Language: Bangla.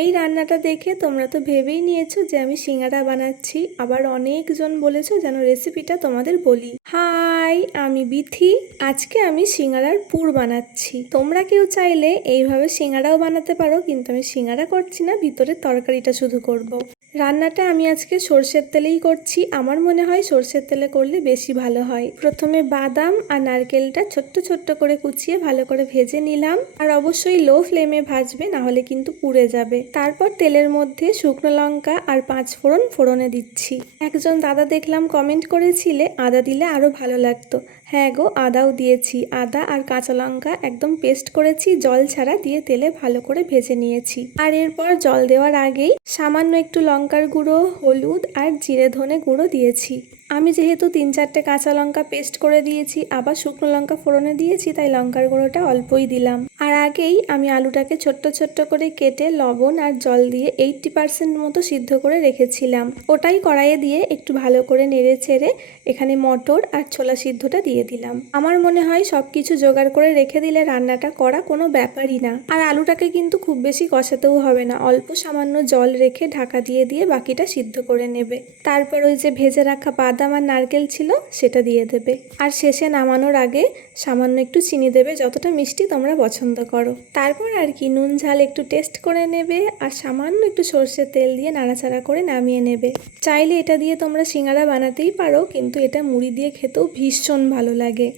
এই রান্নাটা দেখে তোমরা তো ভেবেই নিয়েছো যে আমি সিঙ্গারা বানাচ্ছি। আবার অনেকজন বলেছো যেন রেসিপিটা তোমাদের বলি। হাই, আমি বিথি। আজকে আমি সিঙ্গারার পুর বানাচ্ছি। তোমরা কেউ চাইলে এইভাবে সিঙ্গারাও বানাতে পারো, কিন্তু আমি সিঙ্গারা করছি না, ভিতরের তরকারিটা শুধু করব। রান্নাটা আমি আজকে সর্ষের তেলেই করছি। আমার মনে হয় সর্ষের তেলে করলে বেশি ভালো হয়। প্রথমে বাদাম আর নারকেলটা ছোট্ট ছোট্ট করে কুচিয়ে ভালো করে ভেজে নিলাম। আর অবশ্যই লো ফ্লেমে ভাজবে, না হলে কিন্তু পুড়ে যাবে। তারপর তেলের মধ্যে শুকনো লঙ্কা আর 5 ফোড়ন ফোড়নে দিচ্ছি। একজন দাদা দেখলাম কমেন্ট করেছিলে আদা দিলে আরো ভালো লাগতো। হ্যাঁ গো, আদাও দিয়েছি। আদা আর কাঁচা লঙ্কা একদম পেস্ট করেছি, জল ছাড়া দিয়ে তেলে ভালো করে ভেজে নিয়েছি। আর এরপর জল দেওয়ার আগেই সামান্য একটু লঙ্কার গুঁড়ো, হলুদ আর জিরে ধনে গুঁড়ো দিয়েছি। আমি যেহেতু 3-4টে কাঁচা লঙ্কা পেস্ট করে দিয়েছি, আবার শুকনো লঙ্কা ফোড়নে দিয়েছি, তাই লঙ্কার গুঁড়োটা অল্পই দিলাম। আর আগেই আমি আলুটাকে ছোট্ট ছোট্ট করে কেটে লবণ আর জল দিয়ে 80% মতো সিদ্ধ করে রেখেছিলাম। ওটাই কড়াইয়ে দিয়ে একটু ভালো করে নেড়ে ছেড়ে এখানে মটর আর ছোলা সিদ্ধটা দিয়ে দিলাম। আমার মনে হয় সব কিছু জোগাড় করে রেখে দিলে রান্নাটা করা কোনো ব্যাপারই না। আর আলুটাকে কিন্তু খুব বেশি কষাতেও হবে না, অল্প সামান্য জল রেখে ঢাকা দিয়ে দিয়ে বাকিটা সিদ্ধ করে নেবে। তারপর ওই যে ভেজে রাখা বাদাম আর নারকেল ছিল সেটা দিয়ে দেবে। আর শেষে নামানোর আগে সামান্য একটু চিনি দেবে, যতটা মিষ্টি তোমরা পছন্দ করো। তারপর আর কি নুন ঝাল একটু টেস্ট করে নেবে, আর সামান্য একটু সর্ষের তেল দিয়ে নাড়াচাড়া করে নামিয়ে নেবে। চাইলে এটা দিয়ে তোমরা সিঙ্গারা বানাতেই পারো, কিন্তু এটা মুড়ি দিয়ে খেতেও ভীষণ ভালো লাগে।